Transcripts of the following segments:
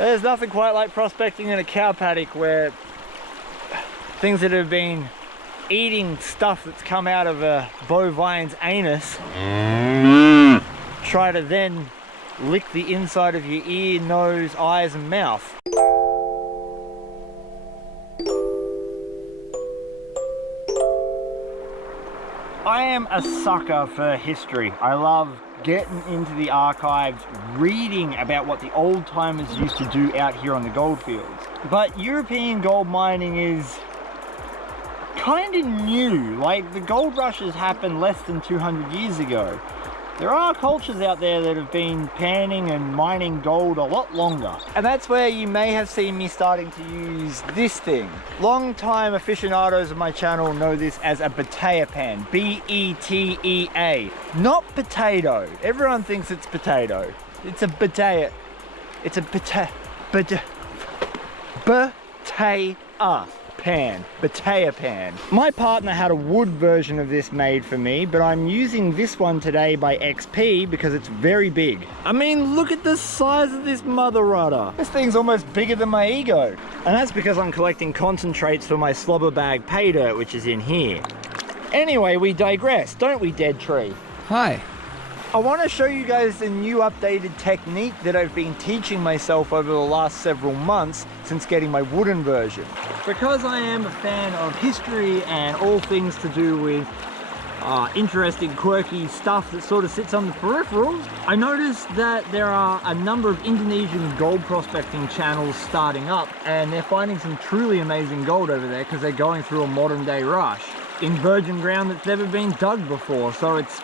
There's nothing quite like prospecting in a cow paddock where things that have been eating stuff that's come out of a bovine's anus try to then lick the inside of your ear, nose, eyes and mouth. I am a sucker for history. I love getting into the archives, reading about what the old timers used to do out here on the gold fields. But European gold mining is kind of new. Like, the gold rushes happened less than 200 years ago. There are cultures out there that have been panning and mining gold a lot longer. And that's where you may have seen me starting to use this thing. Long-time aficionados of my channel know this as a betea pan. B-E-T-E-A. Not potato. Everyone thinks it's potato. It's a betea. It's a betea pan. Betea pan. My partner had a wood version of this made for me, but I'm using this one today by XP because it's very big. I mean, look at the size of this mother rudder. This thing's almost bigger than my ego. And that's because I'm collecting concentrates for my slobber bag pay dirt, which is in here. Anyway, we digress, don't we, Dead Tree? Hi. I want to show you guys the new updated technique that I've been teaching myself over the last several months since getting my wooden version. Because I am a fan of history and all things to do with interesting, quirky stuff that sort of sits on the peripherals, I noticed that there are a number of Indonesian gold prospecting channels starting up, and they're finding some truly amazing gold over there because they're going through a modern day rush in virgin ground that's never been dug before. So it's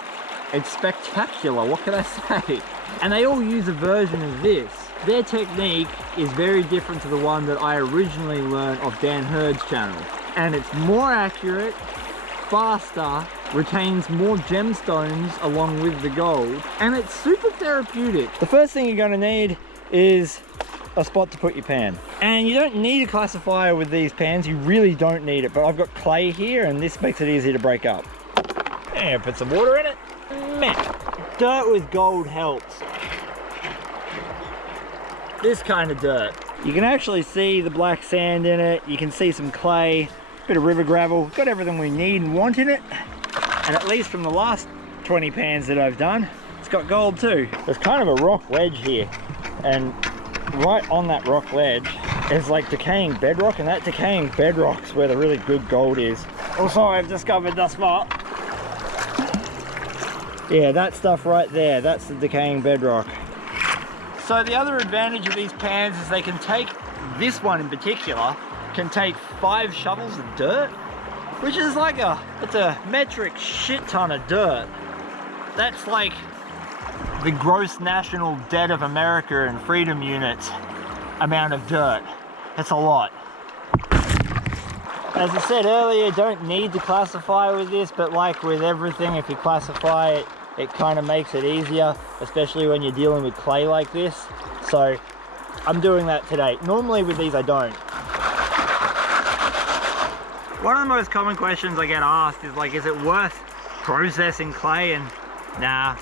spectacular, what can I say? And they all use a version of this. Their technique is very different to the one that I originally learned off Dan Hurd's channel. And it's more accurate, faster, retains more gemstones along with the gold, and it's super therapeutic. The first thing you're gonna need is a spot to put your pan. And you don't need a classifier with these pans, you really don't need it, but I've got clay here and this makes it easy to break up. And put some water in it. Man, dirt with gold helps. This kind of dirt. You can actually see the black sand in it. You can see some clay, bit of river gravel. Got everything we need and want in it. And at least from the last 20 pans that I've done, it's got gold too. There's kind of a rock ledge here. And right on that rock ledge is like decaying bedrock, and that decaying bedrock's where the really good gold is. Also, I've discovered the spot. Yeah, that stuff right there, that's the decaying bedrock. So the other advantage of these pans is they can take, this one in particular, can take 5 shovels of dirt, which is like it's a metric shit ton of dirt. That's like the gross national debt of America and freedom units amount of dirt. That's a lot. As I said earlier, don't need to classify with this, but like with everything, if you classify it, it kind of makes it easier, especially when you're dealing with clay like this. So I'm doing that today. Normally with these I don't. One of the most common questions I get asked is like, is it worth processing clay? And nah,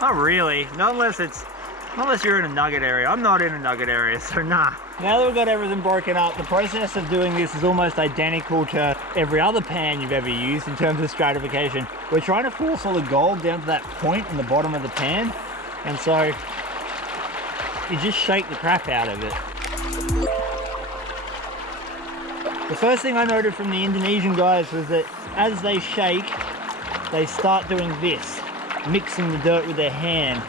not really. Not unless you're in a nugget area. I'm not in a nugget area, so nah. Now that we've got everything broken up, the process of doing this is almost identical to every other pan you've ever used in terms of stratification. We're trying to force all the gold down to that point in the bottom of the pan, and so you just shake the crap out of it. The first thing I noted from the Indonesian guys was that as they shake, they start doing this, mixing the dirt with their hand.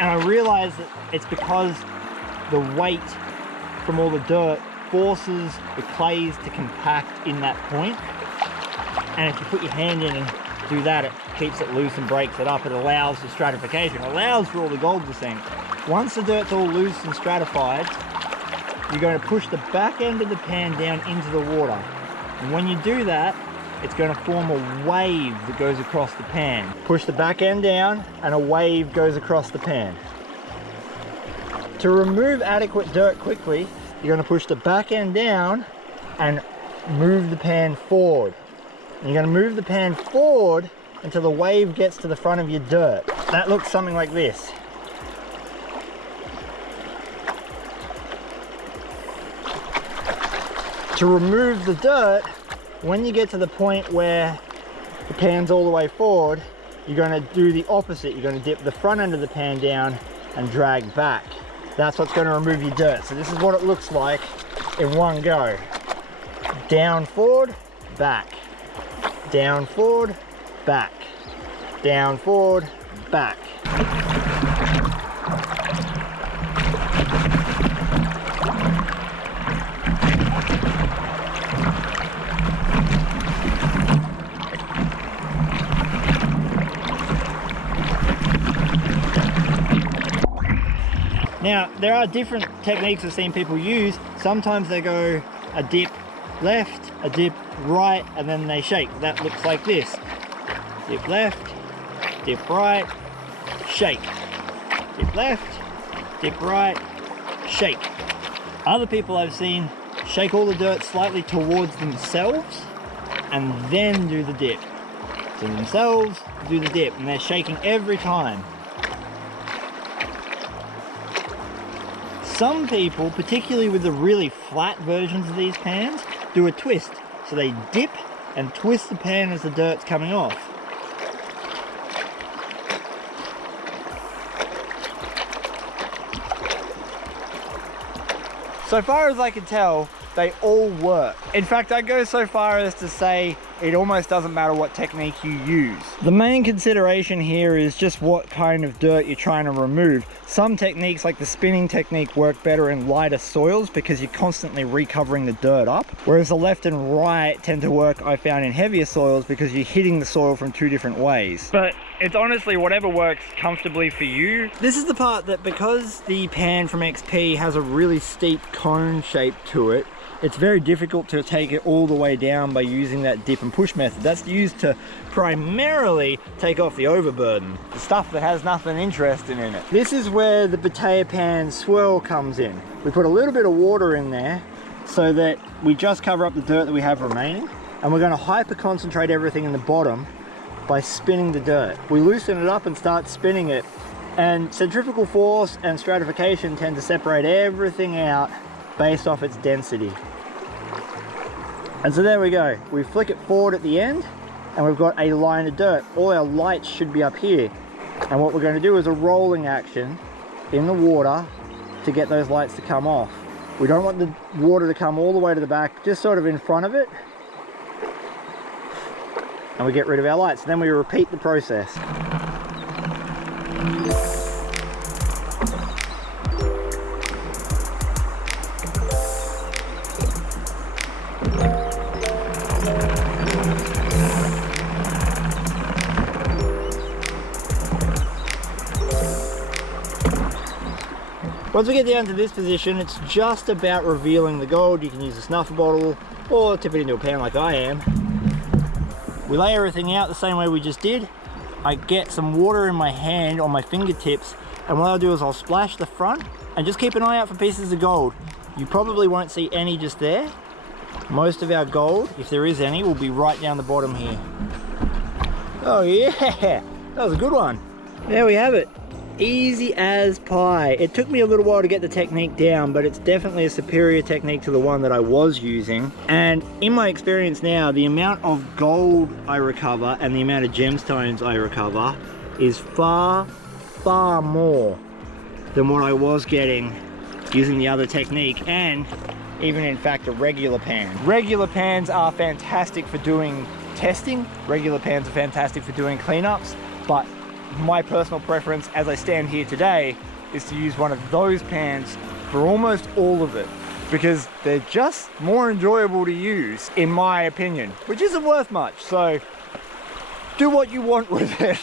And I realized that it's because the weight from all the dirt forces the clays to compact in that point. And if you put your hand in and do that, it keeps it loose and breaks it up. It allows for stratification, it allows for all the gold to sink. Once the dirt's all loose and stratified, you're going to push the back end of the pan down into the water. And when you do that, it's going to form a wave that goes across the pan. Push the back end down and a wave goes across the pan. To remove adequate dirt quickly, you're going to push the back end down and move the pan forward. And you're going to move the pan forward until the wave gets to the front of your dirt. That looks something like this. To remove the dirt, when you get to the point where the pan's all the way forward, you're going to do the opposite. You're going to dip the front end of the pan down and drag back. That's what's going to remove your dirt. So this is what it looks like in one go. Down, forward, back. Down, forward, back. Down, forward, back. Now, there are different techniques I've seen people use. Sometimes they go a dip left, a dip right, and then they shake. That looks like this. Dip left, dip right, shake. Dip left, dip right, shake. Other people I've seen shake all the dirt slightly towards themselves and then do the dip. To themselves, do the dip, and they're shaking every time. Some people, particularly with the really flat versions of these pans, do a twist. So they dip and twist the pan as the dirt's coming off. So far as I can tell, they all work. In fact, I go so far as to say it almost doesn't matter what technique you use. The main consideration here is just what kind of dirt you're trying to remove. Some techniques, like the spinning technique, work better in lighter soils because you're constantly recovering the dirt up. Whereas the left and right tend to work, I found, in heavier soils because you're hitting the soil from two different ways. But it's honestly whatever works comfortably for you. This is the part that, because the pan from XP has a really steep cone shape to it, it's very difficult to take it all the way down by using that dip and push method. That's used to primarily take off the overburden, the stuff that has nothing interesting in it. This is where the Pan Swirl comes in. We put a little bit of water in there so that we just cover up the dirt that we have remaining, and we're going to hyper concentrate everything in the bottom by spinning the dirt. We loosen it up and start spinning it, and centrifugal force and stratification tend to separate everything out based off its density. And so there we go. We flick it forward at the end and we've got a line of dirt. All our lights should be up here. And what we're going to do is a rolling action in the water to get those lights to come off. We don't want the water to come all the way to the back, just sort of in front of it. And we get rid of our lights. And then we repeat the process. Once we get down to this position, it's just about revealing the gold. You can use a snuffer bottle or tip it into a pan like I am. We lay everything out the same way we just did. I get some water in my hand on my fingertips, and what I'll do is I'll splash the front and just keep an eye out for pieces of gold. You probably won't see any just there. Most of our gold, if there is any, will be right down the bottom here. Oh yeah, that was a good one. There we have it. Easy as pie. It took me a little while to get the technique down, but it's definitely a superior technique to the one that I was using. And in my experience now, the amount of gold I recover and the amount of gemstones I recover is far, far more than what I was getting using the other technique, and even in fact a regular pan. Regular pans are fantastic for doing testing. Regular pans are fantastic for doing cleanups, but my personal preference as I stand here today is to use one of those pans for almost all of it, because they're just more enjoyable to use, in my opinion, which isn't worth much, so do what you want with it.